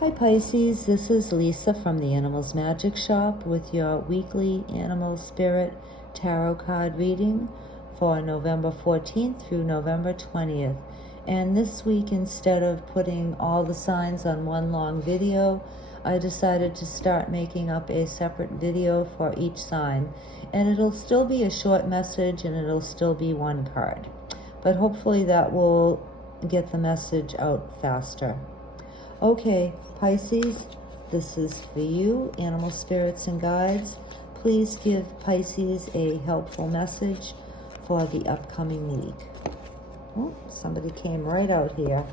Hi Pisces, this is Lisa from the Animals Magic Shop with your weekly Animal Spirit Tarot card reading for November 14th through November 20th. And this week, instead of putting all the signs on one long video, I decided to start making up a separate video for each sign. And it'll still be a short message and it'll still be one card. But hopefully that will get the message out faster. Okay, Pisces, this is for you, animal spirits and guides. Please give Pisces a helpful message for the upcoming week. Oh, somebody came right out here.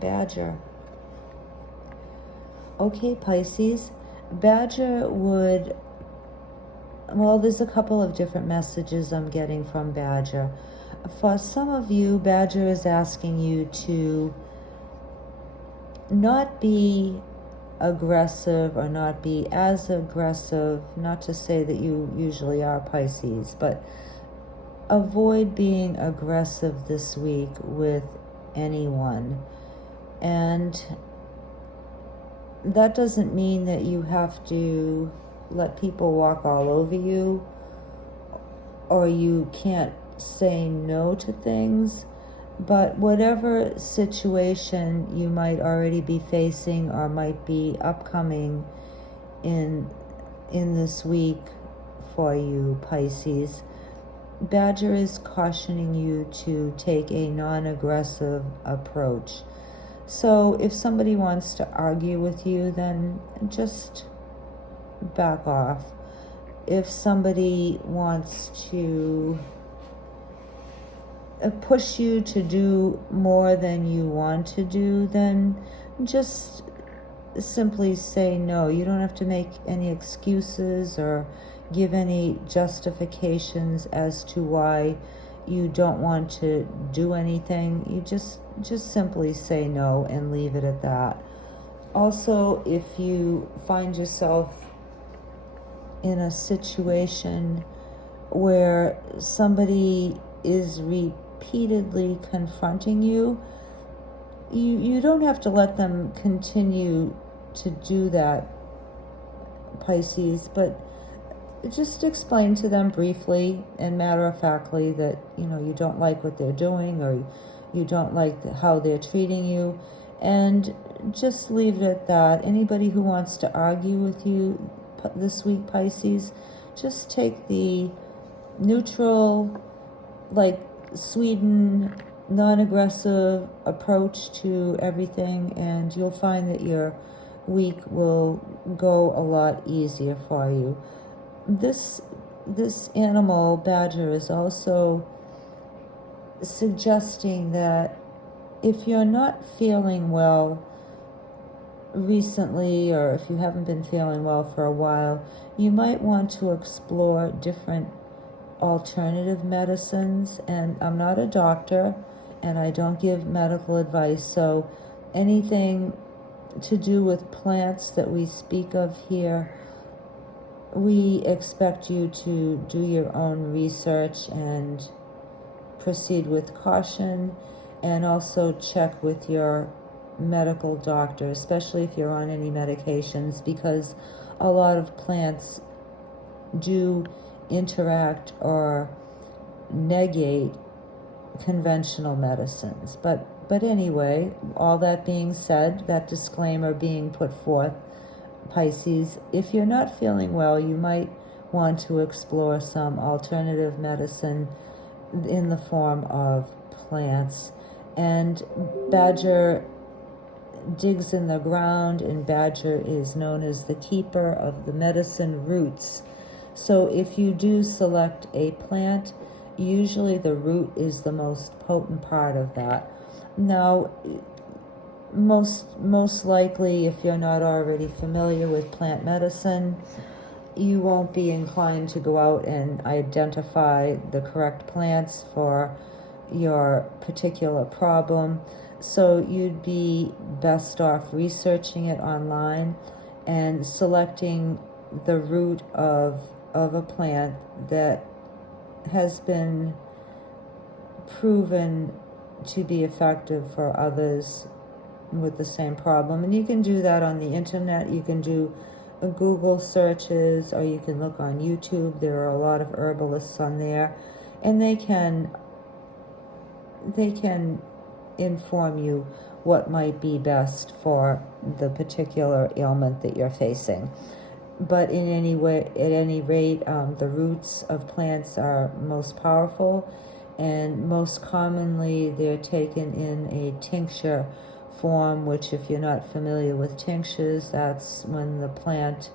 Badger. Okay, Pisces, Badger would, well, there's a couple of different messages I'm getting from Badger. For some of you, Badger is asking you to not be aggressive or not be as aggressive, not to say that you usually are, Pisces, but avoid being aggressive this week with anyone. And that doesn't mean that you have to let people walk all over you or you can't say no to things. But whatever situation you might already be facing or might be upcoming in this week for you, Pisces, Badger is cautioning you to take a non-aggressive approach. So if somebody wants to argue with you, then just back off. If somebody wants to push you to do more than you want to do, then just simply say no. You don't have to make any excuses or give any justifications as to why you don't want to do anything. You just simply say no and leave it at that. Also, if you find yourself in a situation where somebody is repeatedly confronting you, you don't have to let them continue to do that, Pisces, but just explain to them briefly and matter-of-factly that you don't like what they're doing or you don't like how they're treating you, and just leave it at that. Anybody who wants to argue with you this week, Pisces, just take the neutral, like Sweden, non-aggressive approach to everything, and you'll find that your week will go a lot easier for you. This animal, Badger, is also suggesting that if you're not feeling well recently, or if you haven't been feeling well for a while, you might want to explore different alternative medicines. And I'm not a doctor and I don't give medical advice, so anything to do with plants that we speak of here, we expect you to do your own research and proceed with caution, and also check with your medical doctor, especially if you're on any medications, because a lot of plants do interact or negate conventional medicines. But anyway, all that being said, that disclaimer being put forth, Pisces, if you're not feeling well, you might want to explore some alternative medicine in the form of plants. And Badger digs in the ground, and Badger is known as the keeper of the medicine roots. So if you do select a plant, usually the root is the most potent part of that. Now, most likely, if you're not already familiar with plant medicine, you won't be inclined to go out and identify the correct plants for your particular problem. So you'd be best off researching it online and selecting the root of a plant that has been proven to be effective for others with the same problem. And you can do that on the internet. You can do Google searches, or you can look on YouTube. There are a lot of herbalists on there, and they can inform you what might be best for the particular ailment that you're facing. But in any way, at any rate, the roots of plants are most powerful, and most commonly they're taken in a tincture form, which, if you're not familiar with tinctures, that's when the plant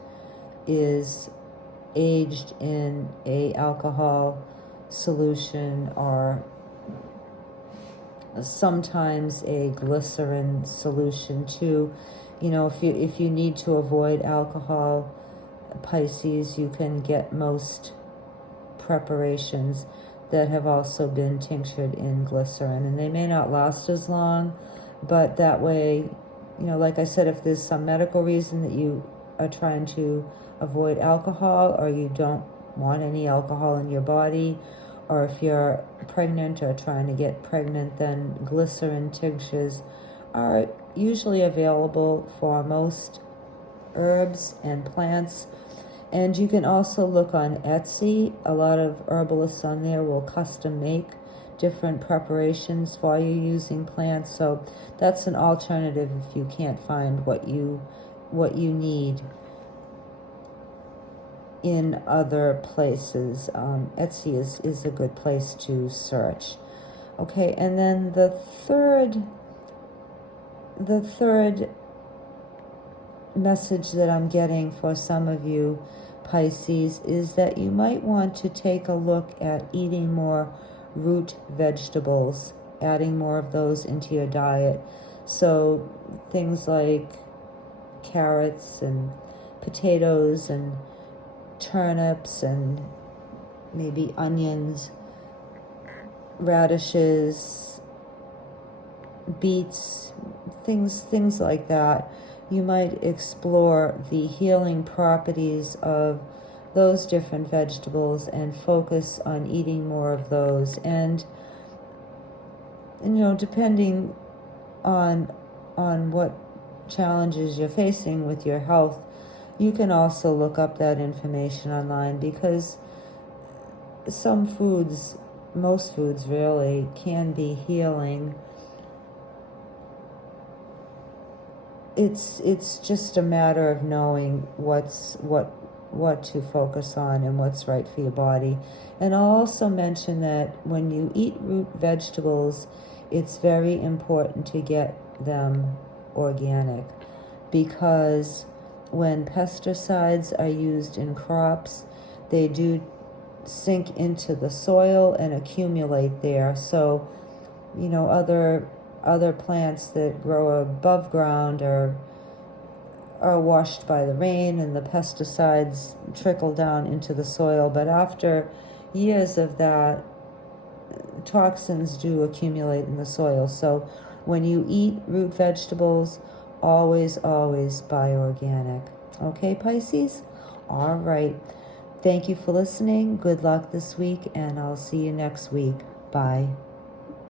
is aged in a alcohol solution, or sometimes a glycerin solution too. You know, if you need to avoid alcohol, Pisces, you can get most preparations that have also been tinctured in glycerin, and they may not last as long, but that way, you know, like I said, if there's some medical reason that you are trying to avoid alcohol, or you don't want any alcohol in your body, or if you're pregnant or trying to get pregnant, then glycerin tinctures are usually available for most herbs and plants. And you can also look on Etsy. A lot of herbalists on there will custom make different preparations for you using plants. So that's an alternative if you can't find what you need in other places. Etsy is a good place to search. Okay, and then the third message that I'm getting for some of you Pisces is that you might want to take a look at eating more root vegetables, adding more of those into your diet. So things like carrots and potatoes and turnips and maybe onions, radishes, beets, things like that. You might explore the healing properties of those different vegetables and focus on eating more of those. And you know, depending on what challenges you're facing with your health, you can also look up that information online, because some foods, most foods really, can be healing. It's just a matter of knowing what to focus on and what's right for your body. And I'll also mention that when you eat root vegetables, it's very important to get them organic, because when pesticides are used in crops, they do sink into the soil and accumulate there. So, you know, other plants that grow above ground are washed by the rain, and the pesticides trickle down into the soil. But after years of that, toxins do accumulate in the soil. So when you eat root vegetables, always buy organic. Okay, Pisces? All right. Thank you for listening. Good luck this week, and I'll see you next week. Bye.